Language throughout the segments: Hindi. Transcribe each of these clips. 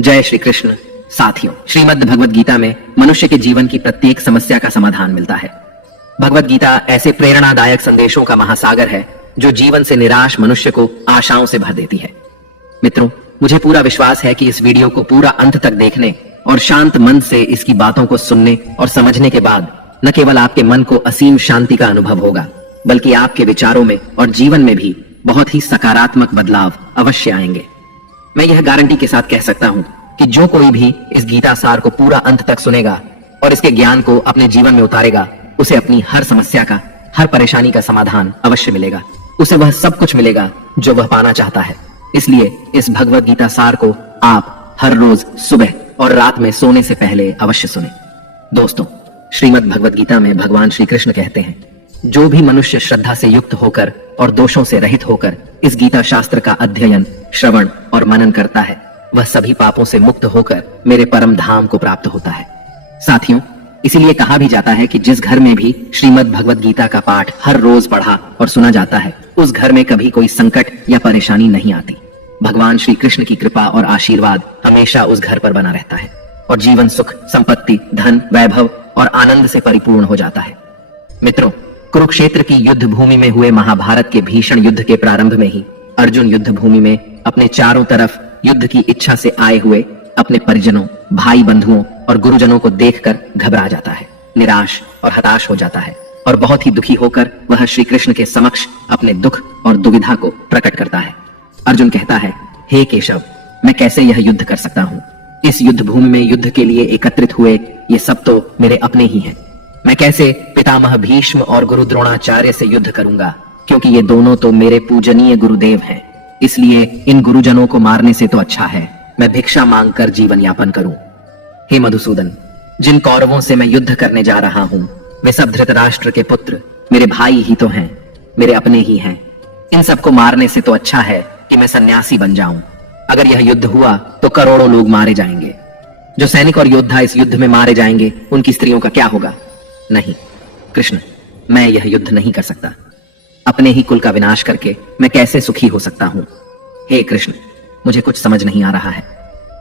जय श्री कृष्ण। साथियों, श्रीमद् भगवद गीता में मनुष्य के जीवन की प्रत्येक समस्या का समाधान मिलता है। भगवद गीता ऐसे प्रेरणादायक संदेशों का महासागर है जो जीवन से निराश मनुष्य को आशाओं से भर देती है। मित्रों, मुझे पूरा विश्वास है कि इस वीडियो को पूरा अंत तक देखने और शांत मन से इसकी बातों को सुनने और समझने के बाद न केवल आपके मन को असीम शांति का अनुभव होगा, बल्कि आपके विचारों में और जीवन में भी बहुत ही सकारात्मक बदलाव अवश्य आएंगे। मैं यह गारंटी के साथ कह सकता हूं कि जो कोई भी इस गीता सार को पूरा अंत तक सुनेगा और इसके ज्ञान को अपने जीवन में उतारेगा, उसे अपनी हर समस्या का, हर परेशानी का समाधान अवश्य मिलेगा। उसे वह सब कुछ मिलेगा जो वह पाना चाहता है। इसलिए इस भगवद गीता सार को आप हर रोज सुबह और रात में सोने से पहले अवश्य सुने। दोस्तों, श्रीमद् भगवद गीता में भगवान श्री कृष्ण कहते हैं, जो भी मनुष्य श्रद्धा से युक्त होकर और दोषों से रहित होकर इस गीता शास्त्र का अध्ययन, श्रवण और मनन करता है, वह सभी पापों से मुक्त होकर मेरे परम धाम को प्राप्त होता है। साथियों, इसीलिए कहा भी जाता है कि जिस घर में भी श्रीमद् भगवद गीता का पाठ हर रोज पढ़ा और सुना जाता है, उस घर में कभी कोई संकट या परेशानी नहीं आती। भगवान श्री कृष्ण की कृपा और आशीर्वाद हमेशा उस घर पर बना रहता है और जीवन सुख, संपत्ति, धन, वैभव और आनंद से परिपूर्ण हो जाता है। मित्रों, कुरुक्षेत्र की युद्ध भूमि में हुए महाभारत के भीषण युद्ध के प्रारंभ में ही अर्जुन युद्ध भूमि में अपने चारों तरफ युद्ध की इच्छा से आए हुए अपने परिजनों, भाई बंधुओं और गुरुजनों को देखकर घबरा जाता है, निराश और हताश हो जाता है और बहुत ही दुखी होकर वह श्री कृष्ण के समक्ष अपने दुख और दुविधा को प्रकट करता है। अर्जुन कहता है, हे केशव, मैं कैसे यह युद्ध कर सकता हूँ? इस युद्ध भूमि में युद्ध के लिए एकत्रित हुए ये सब तो मेरे अपने ही हैं। मैं कैसे पितामह भीष्म और गुरु द्रोणाचार्य से युद्ध करूंगा, क्योंकि ये दोनों तो मेरे पूजनीय गुरुदेव हैं। इसलिए इन गुरुजनों को मारने से तो अच्छा है मैं भिक्षा मांगकर जीवन यापन करूं। हे मधुसूदन, जिन कौरवों से मैं युद्ध करने जा रहा हूं, वे सब धृतराष्ट्र के पुत्र मेरे भाई ही तो हैं, मेरे अपने ही हैं। इन सबको मारने से तो अच्छा है कि मैं सन्यासी बन जाऊं। अगर यह युद्ध हुआ तो करोड़ों लोग मारे जाएंगे। जो सैनिक और योद्धा इस युद्ध में मारे जाएंगे, उनकी स्त्रियों का क्या होगा? नहीं कृष्ण, मैं यह युद्ध नहीं कर सकता। अपने ही कुल का विनाश करके मैं कैसे सुखी हो सकता हूं? हे कृष्ण, मुझे कुछ समझ नहीं आ रहा है।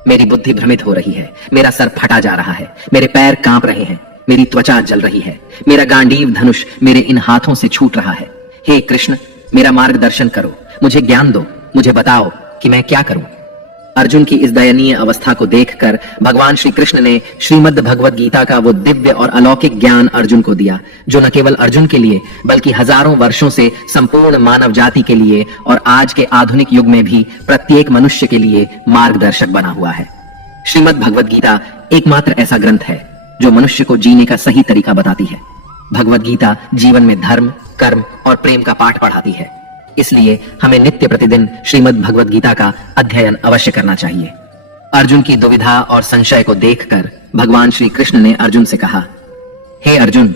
मेरी बुद्धि भ्रमित हो रही है, मेरा सर फटा जा रहा है, मेरे पैर कांप रहे हैं, मेरी त्वचा जल रही है, मेरा गांडीव धनुष मेरे इन हाथों से छूट रहा है। हे कृष्ण, मेरा मार्गदर्शन करो, मुझे ज्ञान दो, मुझे बताओ कि मैं क्या करूं। अर्जुन की इस दयनीय अवस्था को देखकर भगवान श्री कृष्ण ने श्रीमद् भगवद गीता का वो दिव्य और अलौकिक ज्ञान अर्जुन को दिया, जो न केवल अर्जुन के लिए बल्कि हजारों वर्षों से संपूर्ण मानव जाति के लिए और आज के आधुनिक युग में भी प्रत्येक मनुष्य के लिए मार्गदर्शक बना हुआ है। श्रीमद् भगवद गीता एकमात्र ऐसा ग्रंथ है जो मनुष्य को जीने का सही तरीका बताती है। भगवद गीता जीवन में धर्म, कर्म और प्रेम का पाठ पढ़ाती है। इसलिए हमें नित्य प्रतिदिन श्रीमद् भगवद गीता का अध्ययन अवश्य करना चाहिए। अर्जुन की दुविधा और संशय को देखकर भगवान श्री कृष्ण ने अर्जुन से कहा, हे अर्जुन,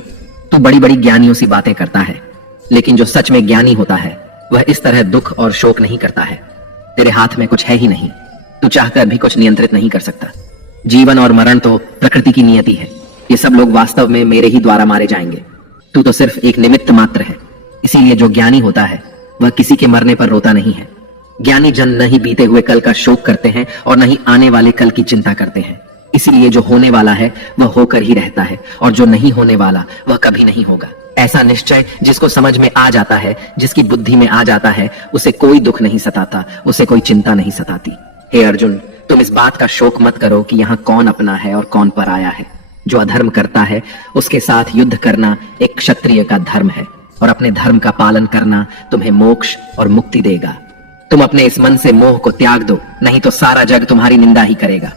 तू बड़ी बड़ी ज्ञानियों सी बातें करता है, लेकिन जो सच में ज्ञानी होता है वह इस तरह दुख और शोक नहीं करता है। तेरे हाथ में कुछ है ही नहीं, तू चाहकर भी कुछ नियंत्रित नहीं कर सकता। जीवन और मरण तो प्रकृति की नियति है। ये सब लोग वास्तव में मेरे ही द्वारा मारे जाएंगे। तू तो सिर्फ एक निमित्त मात्र है। इसीलिए जो ज्ञानी होता है वह किसी के मरने पर रोता नहीं है। ज्ञानी जन न ही बीते हुए कल का शोक करते हैं और न ही आने वाले कल की चिंता करते हैं। इसीलिए जो होने वाला है वह होकर ही रहता है और जो नहीं होने वाला वह कभी नहीं होगा। ऐसा निश्चय जिसको समझ में आ जाता है, जिसकी बुद्धि में आ जाता है, उसे कोई दुख नहीं सताता, उसे कोई चिंता नहीं सताती। हे अर्जुन, तुम इस बात का शोक मत करो कि यहाँ कौन अपना है और कौन पराया है। जो अधर्म करता है उसके साथ युद्ध करना एक क्षत्रिय का धर्म है और अपने धर्म का पालन करना तुम्हें मोक्ष और मुक्ति देगा। तुम अपने इस मन से मोह को त्याग दो, नहीं तो सारा जग तुम्हारी निंदा ही करेगा।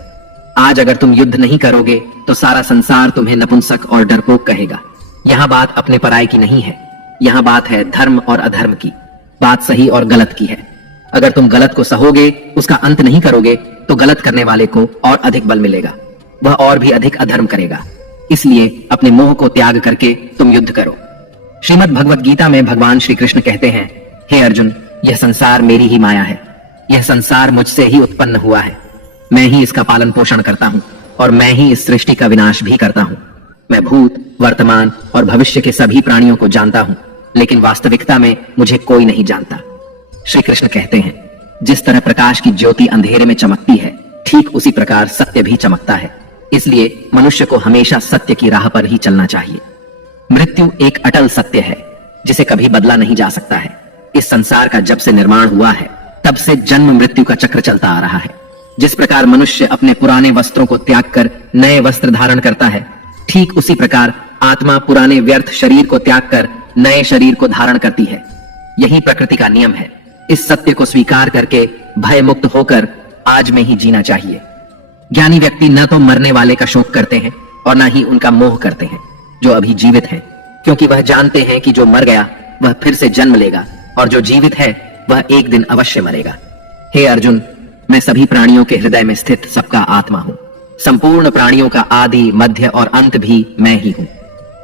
आज अगर तुम युद्ध नहीं करोगे तो सारा संसार तुम्हें नपुंसक और डरपोक कहेगा। यहाँ बात अपने पराये की नहीं है, यहाँ बात है धर्म और अधर्म की, बात सही और गलत की है। अगर तुम गलत को सहोगे, उसका अंत नहीं करोगे, तो गलत करने वाले को और अधिक बल मिलेगा, वह और भी अधिक अधर्म करेगा। इसलिए अपने मोह को त्याग करके तुम युद्ध करो। श्रीमद् भगवद गीता में भगवान श्री कृष्ण कहते हैं, हे अर्जुन, यह संसार मेरी ही माया है। यह संसार मुझसे ही उत्पन्न हुआ है। मैं ही इसका पालन पोषण करता हूँ और मैं ही इस सृष्टि का विनाश भी करता हूँ। मैं भूत, वर्तमान और भविष्य के सभी प्राणियों को जानता हूँ, लेकिन वास्तविकता में मुझे कोई नहीं जानता। श्री कृष्ण कहते हैं, जिस तरह प्रकाश की ज्योति अंधेरे में चमकती है, ठीक उसी प्रकार सत्य भी चमकता है। इसलिए मनुष्य को हमेशा सत्य की राह पर ही चलना चाहिए। मृत्यु एक अटल सत्य है जिसे कभी बदला नहीं जा सकता है। इस संसार का जब से निर्माण हुआ है तब से जन्म मृत्यु का चक्र चलता आ रहा है। जिस प्रकार मनुष्य अपने पुराने वस्त्रों को त्याग कर नए वस्त्र धारण करता है, ठीक उसी प्रकार आत्मा पुराने व्यर्थ शरीर को त्याग कर नए शरीर को धारण करती है। यही प्रकृति का नियम है। इस सत्य को स्वीकार करके भय मुक्त होकर आज में ही जीना चाहिए। ज्ञानी व्यक्ति न तो मरने वाले का शोक करते हैं और न ही उनका मोह करते हैं जो अभी जीवित है, क्योंकि वह जानते हैं कि जो मर गया वह फिर से जन्म लेगा और जो जीवित है वह एक दिन अवश्य मरेगा। हे अर्जुन, मैं सभी प्राणियों के हृदय में स्थित सबका आत्मा हूं। संपूर्ण प्राणियों का आदि मध्य और अंत भी मैं ही हूं।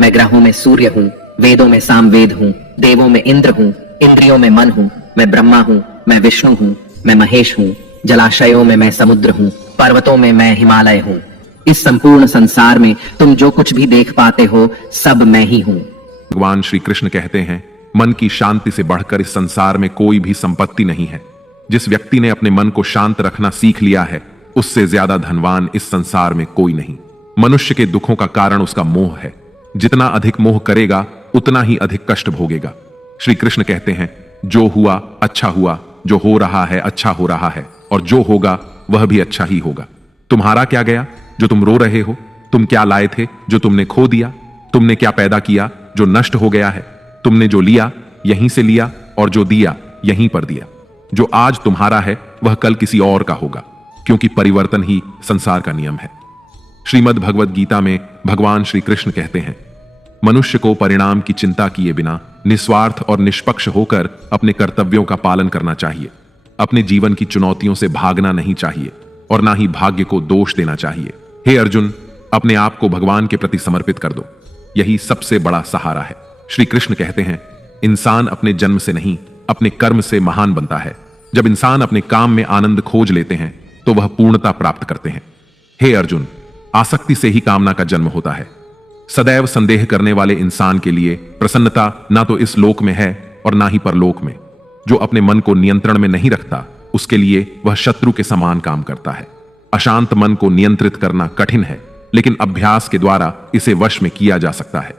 मैं ग्रहों में सूर्य हूं, वेदों में सामवेद हूं, देवों में इंद्र हूं, इंद्रियों में मन हूं, मैं ब्रह्मा हूं, मैं विष्णु हूं, मैं महेश हूं, जलाशयों में मैं समुद्र हूं, पर्वतों में मैं हिमालय हूं। इस संपूर्ण संसार में तुम जो कुछ भी देख पाते हो सब मैं ही हूं। भगवान श्री कृष्ण कहते हैं, मन की शांति से बढ़कर इस संसार में कोई भी संपत्ति नहीं है। जिस व्यक्ति ने अपने मन को शांत रखना सीख लिया है, उससे ज्यादा धनवान इस संसार में कोई नहीं। मनुष्य के दुखों का कारण उसका मोह है। जितना अधिक मोह करेगा उतना ही अधिक कष्ट भोगेगा। श्री कृष्ण कहते हैं, जो हुआ अच्छा हुआ, जो हो रहा है अच्छा हो रहा है, और जो होगा वह भी अच्छा ही होगा। तुम्हारा क्या गया जो तुम रो रहे हो? तुम क्या लाए थे जो तुमने खो दिया? तुमने क्या पैदा किया जो नष्ट हो गया है? तुमने जो लिया यहीं से लिया और जो दिया यहीं पर दिया। जो आज तुम्हारा है वह कल किसी और का होगा, क्योंकि परिवर्तन ही संसार का नियम है। श्रीमद् भगवद गीता में भगवान श्री कृष्ण कहते हैं, मनुष्य को परिणाम की चिंता किए बिना निस्वार्थ और निष्पक्ष होकर अपने कर्तव्यों का पालन करना चाहिए। अपने जीवन की चुनौतियों से भागना नहीं चाहिए और ना ही भाग्य को दोष देना चाहिए। हे अर्जुन, अपने आप को भगवान के प्रति समर्पित कर दो। यही सबसे बड़ा सहारा है। श्री कृष्ण कहते हैं, इंसान अपने जन्म से नहीं अपने कर्म से महान बनता है। जब इंसान अपने काम में आनंद खोज लेते हैं तो वह पूर्णता प्राप्त करते हैं। हे अर्जुन, आसक्ति से ही कामना का जन्म होता है। सदैव संदेह करने वाले इंसान के लिए प्रसन्नता ना तो इस लोक में है और ना ही परलोक में। जो अपने मन को नियंत्रण में नहीं रखता उसके लिए वह शत्रु के समान काम करता है। अशांत मन को नियंत्रित करना कठिन है, लेकिन अभ्यास के द्वारा इसे वश में किया जा सकता है।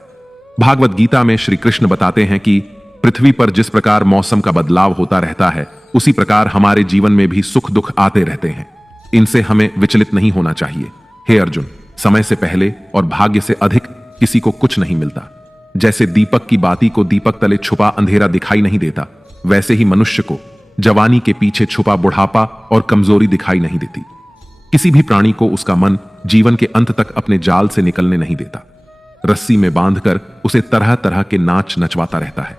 भागवत गीता में श्री कृष्ण बताते हैं कि पृथ्वी पर जिस प्रकार मौसम का बदलाव होता रहता है, उसी प्रकार हमारे जीवन में भी सुख दुख आते रहते हैं। इनसे हमें विचलित नहीं होना चाहिए। हे अर्जुन, समय से पहले और भाग्य से अधिक किसी को कुछ नहीं मिलता। जैसे दीपक की बाती को दीपक तले छुपा अंधेरा दिखाई नहीं देता, वैसे ही मनुष्य को जवानी के पीछे छुपा बुढ़ापा और कमजोरी दिखाई नहीं देती। किसी भी प्राणी को उसका मन जीवन के अंत तक अपने जाल से निकलने नहीं देता। रस्सी में बांधकर उसे तरह तरह के नाच नचवाता रहता है।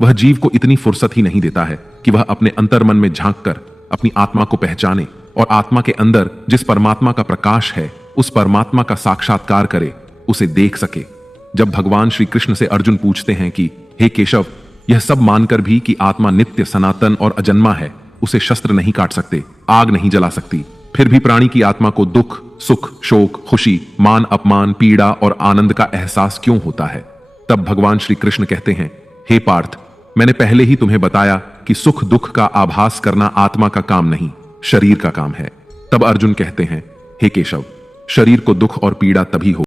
वह जीव को इतनी फुर्सत ही नहीं देता है कि वह अपने अंतर्मन में झांककर अपनी आत्मा को पहचाने और आत्मा के अंदर जिस परमात्मा का प्रकाश है उस परमात्मा का साक्षात्कार करे, उसे देख सके। जब भगवान श्री कृष्ण से अर्जुन पूछते हैं कि हे केशव, यह सब मानकर भी कि आत्मा नित्य सनातन और अजन्मा है, उसे शस्त्र नहीं काट सकते, आग नहीं जला सकती, फिर भी प्राणी की आत्मा को दुख सुख शोक खुशी मान अपमान पीड़ा और आनंद का एहसास क्यों होता है? तब भगवान श्री कृष्ण कहते हैं, हे पार्थ, मैंने पहले ही तुम्हें बताया कि सुख दुख का आभास करना आत्मा का काम नहीं, शरीर का काम है। तब अर्जुन कहते हैं, हे केशव, शरीर को दुख और पीड़ा तभी हो